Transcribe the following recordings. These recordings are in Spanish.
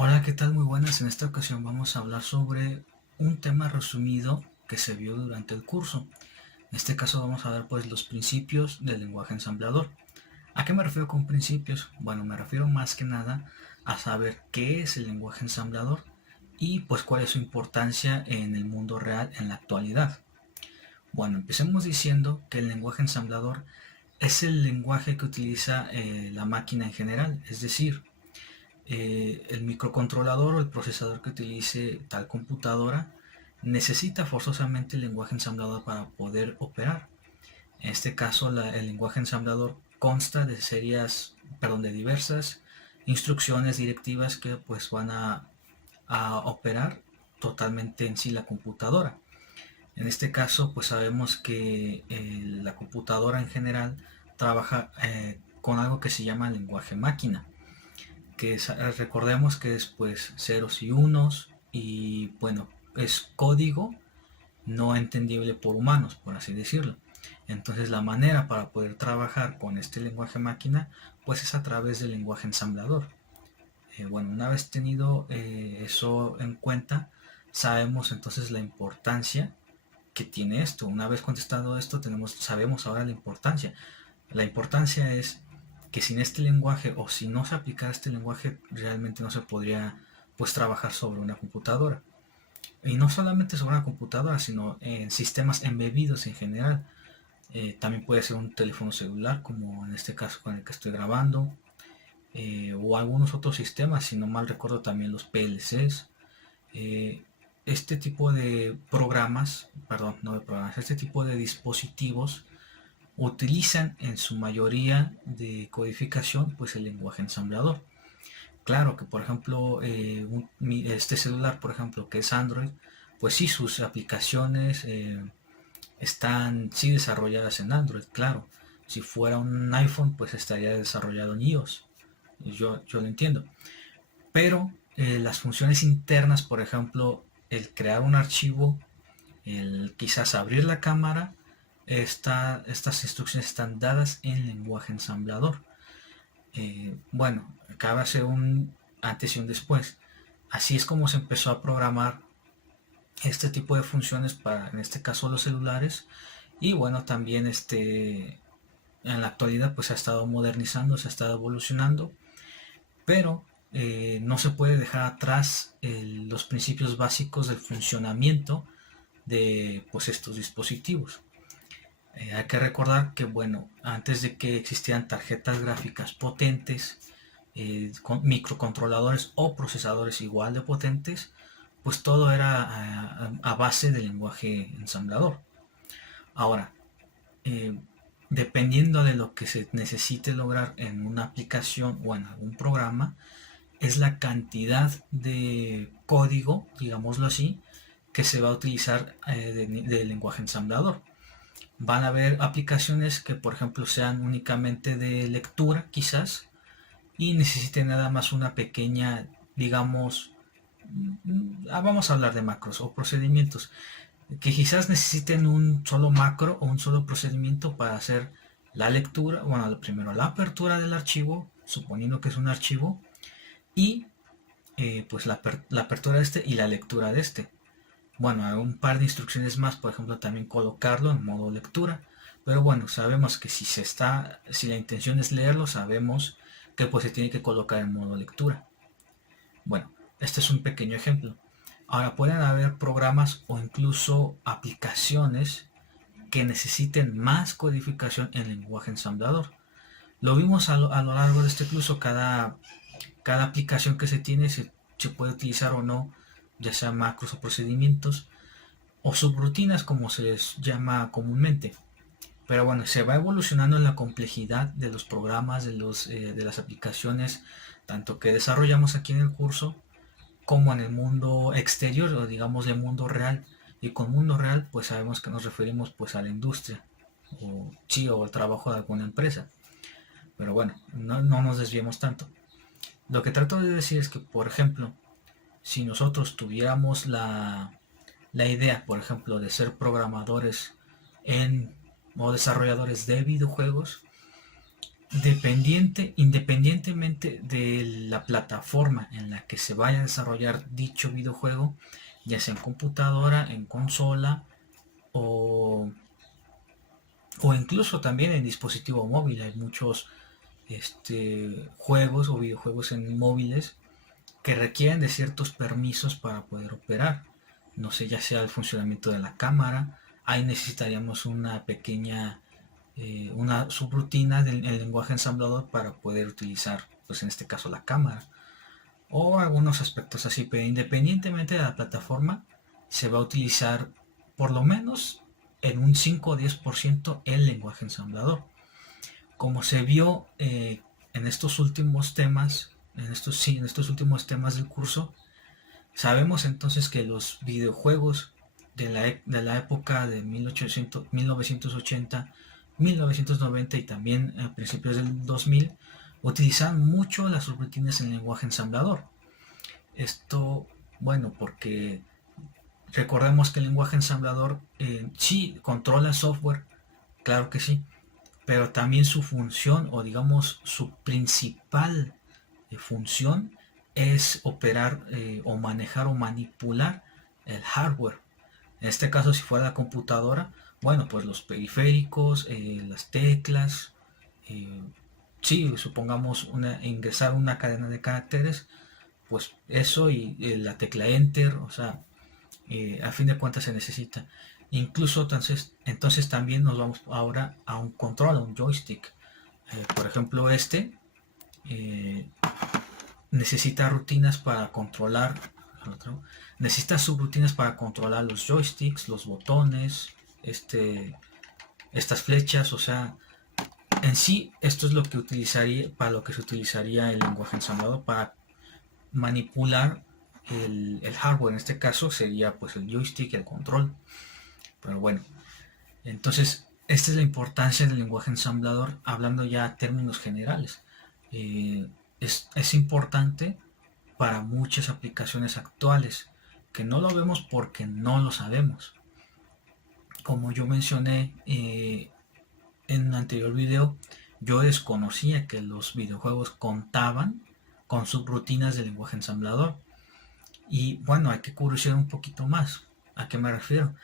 Hola, ¿qué tal? Muy buenas. En esta ocasión vamos a hablar sobre un tema resumido que se vio durante el curso. En este caso vamos a ver pues los principios del lenguaje ensamblador. ¿A qué me refiero con principios? Bueno, me refiero más que nada a saber qué es el lenguaje ensamblador y pues cuál es su importancia en el mundo real en la actualidad. Bueno, empecemos diciendo que el lenguaje ensamblador es el lenguaje que utiliza la máquina en general, es decir, el microcontrolador o el procesador que utilice tal computadora necesita forzosamente el lenguaje ensamblador para poder operar. En este caso, el lenguaje ensamblador consta de de diversas instrucciones directivas que pues van a operar totalmente en sí la computadora. En este caso, pues sabemos que la computadora en general trabaja con algo que se llama lenguaje máquina, recordemos que es pues ceros y unos y bueno, es código no entendible por humanos, por así decirlo. Entonces la manera para poder trabajar con este lenguaje máquina pues es a través del lenguaje ensamblador. Bueno, una vez tenido eso en cuenta, sabemos entonces la importancia que tiene esto. Una vez contestado esto, sabemos ahora la importancia. La importancia es que sin este lenguaje o si no se aplicara este lenguaje realmente no se podría pues trabajar sobre una computadora. Y no solamente sobre una computadora, sino en sistemas embebidos en general. También puede ser un teléfono celular, como en este caso con el que estoy grabando, o algunos otros sistemas, si no mal recuerdo también los PLCs. Eh, este tipo de programas, perdón, no de programas, este tipo de dispositivos utilizan en su mayoría de codificación pues el lenguaje ensamblador. Claro que por ejemplo este celular por ejemplo que es Android, pues sí sus aplicaciones están sí desarrolladas en Android, claro. Si fuera un iPhone pues estaría desarrollado en iOS, yo lo entiendo. Pero las funciones internas, por ejemplo, el crear un archivo, el quizás abrir la cámara, estas instrucciones están dadas en lenguaje ensamblador. Bueno, cabe hacer un antes y un después. Así es como se empezó a programar este tipo de funciones para, en este caso, los celulares. Y bueno, también en la actualidad pues se ha estado modernizando, se ha estado evolucionando, pero no se puede dejar atrás los principios básicos del funcionamiento de pues, estos dispositivos. Hay que recordar que, bueno, antes de que existieran tarjetas gráficas potentes, con microcontroladores o procesadores igual de potentes, pues todo era a base de lenguaje ensamblador. Ahora, eh, dependiendo de lo que se necesite lograr en una aplicación o en algún programa, es la cantidad de código, digámoslo así, que se va a utilizar de lenguaje ensamblador. Van a haber aplicaciones que, por ejemplo, sean únicamente de lectura, quizás, y necesiten nada más una pequeña, digamos, vamos a hablar de macros o procedimientos, que quizás necesiten un solo macro o un solo procedimiento para hacer la lectura, bueno, primero la apertura del archivo, suponiendo que es un archivo, y pues la apertura de este y la lectura de este. Bueno, hay un par de instrucciones más, por ejemplo, también colocarlo en modo lectura. Pero bueno, sabemos que si la intención es leerlo, sabemos que pues se tiene que colocar en modo lectura. Bueno, este es un pequeño ejemplo. Ahora pueden haber programas o incluso aplicaciones que necesiten más codificación en lenguaje ensamblador. Lo vimos a lo largo de este curso, cada aplicación que se tiene se puede utilizar o no, ya sea macros o procedimientos, o subrutinas como se les llama comúnmente. Pero bueno, se va evolucionando en la complejidad de los programas, de las aplicaciones, tanto que desarrollamos aquí en el curso, como en el mundo exterior, o digamos el mundo real. Y con mundo real, pues sabemos que nos referimos pues a la industria, o sí, o al trabajo de alguna empresa. Pero bueno, no nos desviemos tanto. Lo que trato de decir es que, por ejemplo, si nosotros tuviéramos la idea, por ejemplo, de ser programadores o desarrolladores de videojuegos, independientemente de la plataforma en la que se vaya a desarrollar dicho videojuego, ya sea en computadora, en consola o, o incluso también en dispositivo móvil. Hay muchos juegos o videojuegos en móviles que requieren de ciertos permisos para poder operar. No sé, ya sea el funcionamiento de la cámara, ahí necesitaríamos una pequeña, una subrutina del lenguaje ensamblador para poder utilizar, pues en este caso, la cámara. O algunos aspectos así, pero independientemente de la plataforma, se va a utilizar por lo menos en un 5 o 10% el lenguaje ensamblador. Como se vio en estos últimos temas, en estos últimos temas del curso, sabemos entonces que los videojuegos de la época de 1980, 1990 y también a principios del 2000 utilizaban mucho las subrutinas en lenguaje ensamblador. Esto, bueno, porque recordemos que el lenguaje ensamblador sí controla software, claro que sí, pero también su función o digamos su principal función es operar o manejar o manipular el hardware. En este caso, si fuera la computadora, bueno, pues los periféricos, las teclas, eh, sí, supongamos ingresar una cadena de caracteres, pues eso y la tecla enter, o sea, a fin de cuentas se necesita. Incluso entonces también nos vamos ahora a un control, a un joystick. Por ejemplo, eh, necesita rutinas para controlar, necesita subrutinas para controlar los joysticks, los botones, estas flechas, o sea, en sí esto es lo que utilizaría, para lo que se utilizaría el lenguaje ensamblador, para manipular el hardware. En este caso sería pues el joystick, el control. Pero bueno, entonces esta es la importancia del lenguaje ensamblador, hablando ya a términos generales. Es importante para muchas aplicaciones actuales, que no lo vemos porque no lo sabemos. Como yo mencioné en un anterior video, yo desconocía que los videojuegos contaban con subrutinas de lenguaje ensamblador. Y bueno, hay que curiosear un poquito más. ¿A qué me refiero?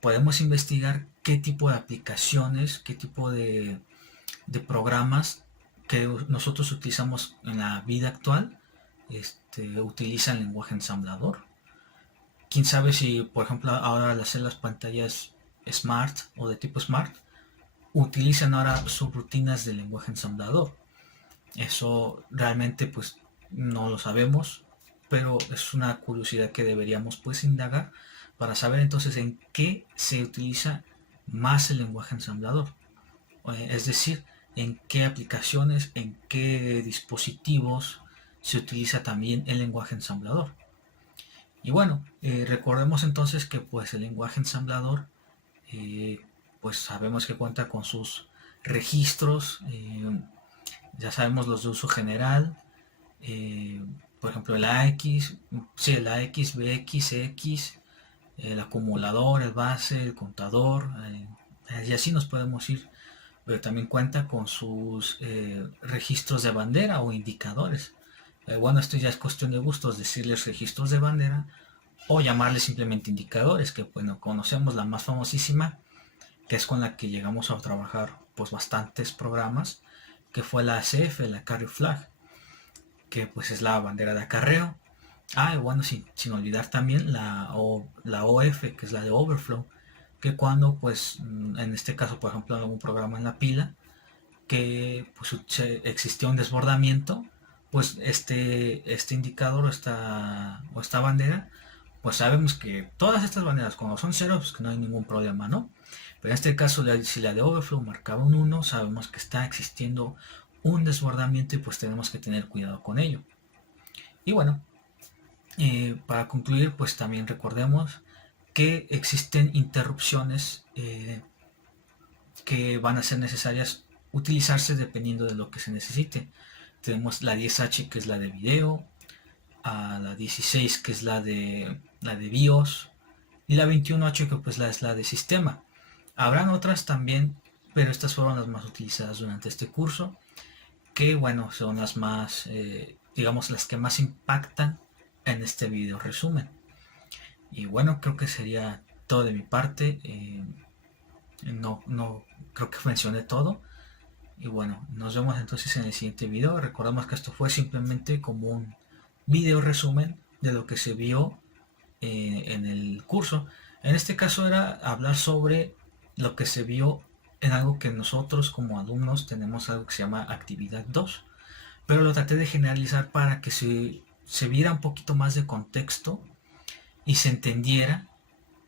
Podemos investigar qué tipo de aplicaciones, qué tipo de programas que nosotros utilizamos en la vida actual utilizan lenguaje ensamblador. Quién sabe si, por ejemplo, ahora al hacer las pantallas smart o de tipo smart, utilizan ahora subrutinas de lenguaje ensamblador. Eso realmente pues no lo sabemos, pero es una curiosidad que deberíamos pues indagar para saber entonces en qué se utiliza más el lenguaje ensamblador. Es decir, en qué aplicaciones, en qué dispositivos se utiliza también el lenguaje ensamblador. Y bueno, recordemos entonces que pues el lenguaje ensamblador pues sabemos que cuenta con sus registros, ya sabemos los de uso general, por ejemplo el AX, sí, el AX, BX, X, el acumulador, el base, el contador, y así nos podemos ir. Pero también cuenta con sus registros de bandera o indicadores. Bueno, esto ya es cuestión de gustos, decirles registros de bandera o llamarles simplemente indicadores, que bueno, conocemos la más famosísima, que es con la que llegamos a trabajar pues bastantes programas, que fue la ACF, la Carry Flag, que pues es la bandera de acarreo. Y bueno, sin olvidar también la OF, que es la de Overflow, que cuando pues en este caso por ejemplo en algún programa en la pila que pues existía un desbordamiento, pues este indicador o esta bandera, pues sabemos que todas estas banderas cuando son ceros pues que no hay ningún problema, ¿no? Pero en este caso si la de Overflow marcaba un 1, sabemos que está existiendo un desbordamiento y pues tenemos que tener cuidado con ello. Y bueno, para concluir pues también recordemos que existen interrupciones que van a ser necesarias utilizarse dependiendo de lo que se necesite. Tenemos la 10H que es la de video, a la 16 que es la de BIOS y la 21H que pues es la de sistema. Habrán otras también, pero estas fueron las más utilizadas durante este curso. que bueno, son las más, digamos, las que más impactan en este video resumen. Y bueno, creo que sería todo de mi parte. No creo que mencioné todo. Y bueno, nos vemos entonces en el siguiente video. Recordamos que esto fue simplemente como un video resumen de lo que se vio en el curso. En este caso era hablar sobre lo que se vio en algo que nosotros como alumnos tenemos algo que se llama actividad 2, pero lo traté de generalizar para que se viera un poquito más de contexto y se entendiera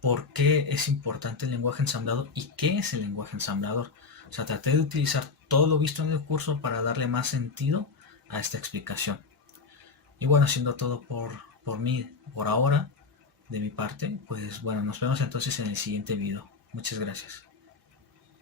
por qué es importante el lenguaje ensamblador y qué es el lenguaje ensamblador. O sea, traté de utilizar todo lo visto en el curso para darle más sentido a esta explicación. Y bueno, siendo todo por mí, por ahora, de mi parte, pues bueno, nos vemos entonces en el siguiente video. Muchas gracias.